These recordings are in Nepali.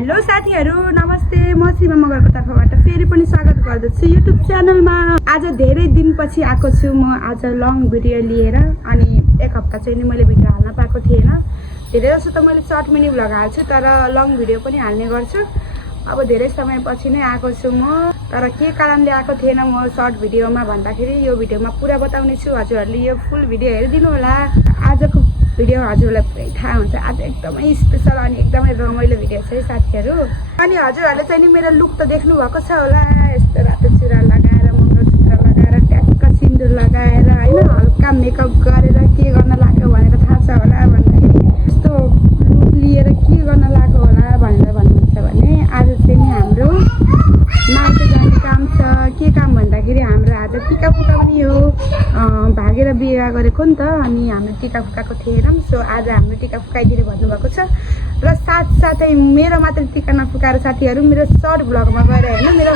हेलो साथीहरु नमस्ते म सीमा मगरको तर्फबाट फेरि पनि स्वागत गर्दछु युट्युब च्यानलमा। आज धेरै दिनपछि आएको छु म आज लङ भिडियो लिएर। अनि एक हप्ता चाहिँ नि मैले भिडियो हाल्न पाएको थिएन। धेरै जसो त मैले सर्ट मिनी भ्लग हाल्छु तर लङ भिडियो पनि हाल्ने गर्छु। अब धेरै समयपछि नै आएको छु म, तर के कारणले आएको थिएन म सर्ट भिडियोमा भन्दाखेरि यो भिडियोमा पुरा बताउने छु। हजुरहरूले यो फुल भिडियो हेरिदिनु होला। आजको भिडियो हजुरलाई पुरै थाहा हुन्छ। आज एकदमै स्पेशल अनि एकदमै रमाइलो भिडियो छ है साथीहरु। अनि हजुरहरूले चाहिँ नि मेरो लुक त देख्नु भएको छ होला। यस्तो रातो चुरा लगाएर मङ्गलसूत्र लगाएर ट्याक्क सिन्दुर लगाएर हैन हल्का मेकअप गरेर के गर्न लाग्यो भनेर थाहा छ होला। भन्दाखेरि यस्तो लुक लिएर के गर्न लाग्यो होला भनेर भन्नुहुन्छ भने आज चाहिँ नि हाम्रो माइत जाने काम छ। के काम भन्दाखेरि हाम्रो आज टिका फुका पनि हो। भागेर बिहा गरेको नि त, अनि हाम्रो टिका फुकाको थिएन। सो आज हाम्रो टिका फुकाइदिने भन्नुभएको छ। र साथसाथै मेरो मात्र टिका नफुकाएर साथीहरू मेरो सर्ट भ्लगमा गएर हेर्नु मेरो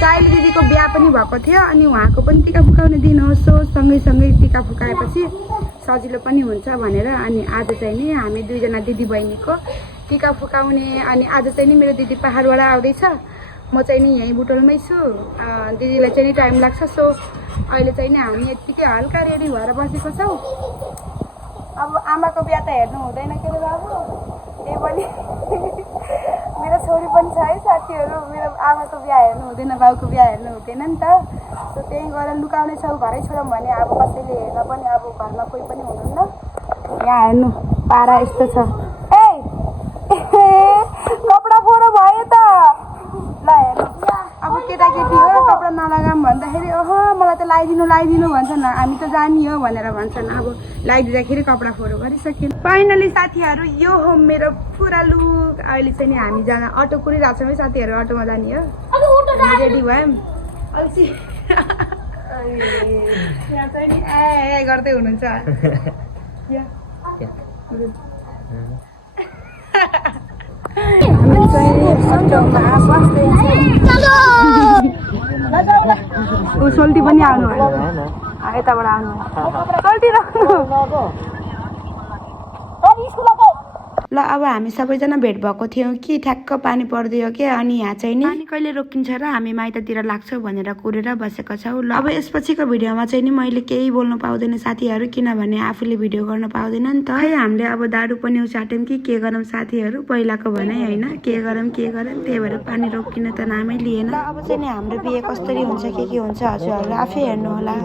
साइली दिदीको बिहा पनि भएको थियो अनि उहाँको पनि टिका फुकाउने दिन हो। सो सँगै टिका फुकाएपछि सजिलो पनि हुन्छ भनेर अनि आज चाहिँ नि हामी दुईजना दिदी बहिनीको टिका फुकाउने। अनि आज चाहिँ नि मेरो दिदी पहाडबाट आउँदैछ, म चाहिँ नि यहीँ बुटोलमै छु। दिदीलाई चाहिँ नि टाइम लाग्छ। सो अहिले चाहिँ नि हामी यत्तिकै हल्का रेडी भएर बसेको छौँ। अब आमाको बिहा त हेर्नु हुँदैन के रे बाबु, त्यही पनि मेरो छोरी पनि छ है साथीहरू। मेरो आमाको बिहा हेर्नु हुँदैन, बाउको बिहा हेर्नु हुँदैन नि त। सो त्यहीँ गएर लुकाउने छौँ। घरै छोडौँ भने अब कसैले हेर्न पनि अब घरमा कोही पनि हुनुहुन्न। यहाँ हेर्नु पारा यस्तो छ। ए कपडा फोरो भयो त। ल हेर्नु अब केटाकेटी हो कपडा नलगाऊँ भन्दाखेरि ओहो मलाई त लगाइदिनु भन्छन्। हामी त जानी हो भनेर भन्छन्। अब लगाइदिँदाखेरि कपडा फोरो गरिसक्यो। फाइनली साथीहरू यो हो मेरो पुरा लुक। अहिले चाहिँ नि हामी जान अटो कुरिरहेको छौँ है साथीहरू। अटोमा जाने हो। रेडी भयौँ अल्छी यहाँ चाहिँ नि ए गर्दै हुनुहुन्छ। सोल्टी पनि आउनु भयो, यताबाट आउनु सोल्टी राख्नु। ल अब हामी सबैजना भेट भएको थियौँ कि ठ्याक्क पानी पर्दियो के। अनि यहाँ चाहिँ नि पानी कहिले रोकिन्छ र हामी माइततिर लाग्छौँ भनेर कुरेर बसेको छौँ। ल अब यसपछिको भिडियोमा चाहिँ नि मैले केही बोल्नु पाउँदैन साथीहरू, किनभने आफूले भिडियो गर्न पाउँदैन नि त। खै हामीले अब दारू पनि उचाट्यौँ कि के गरौँ साथीहरू, पहिलाको भने होइन के गरौँ त्यही भएर पानी रोकिन त नामै लिएन। अब चाहिँ नि हाम्रो बिहे कसरी हुन्छ के हुन्छ हजुरहरूले आफै हेर्नु होला।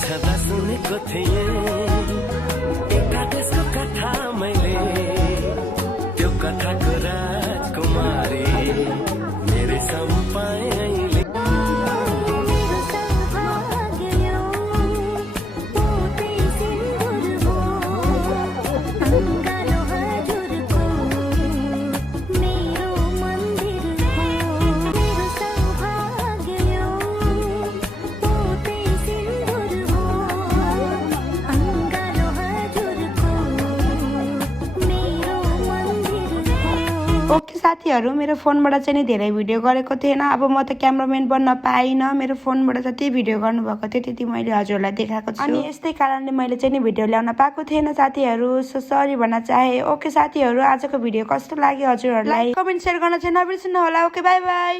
छँदा सुनेको थिएँ एकादेशको कथा मैले, त्यो कथाको राजकुमारी मेरो सम्पाए अहिले। ओके साथीहरू मेरो फोनबाट चाहिँ नि धेरै भिडियो गरेको थिएन। अब म त क्यामराम्यान बन्न पाइनँ। मेरो फोनबाट जति भिडियो गर्नुभएको थियो त्यति मैले हजुरलाई देखाएको छु। अनि यस्तै कारणले मैले चाहिँ नि भिडियो ल्याउन पाएको थिएन साथीहरू। सो सरी भन्न चाहे। ओके साथीहरू आजको भिडियो कस्तो लाग्यो हजुरहरूलाई कमेन्ट सेयर गर्न चाहिँ नबिर्सनु होला। Okay by by.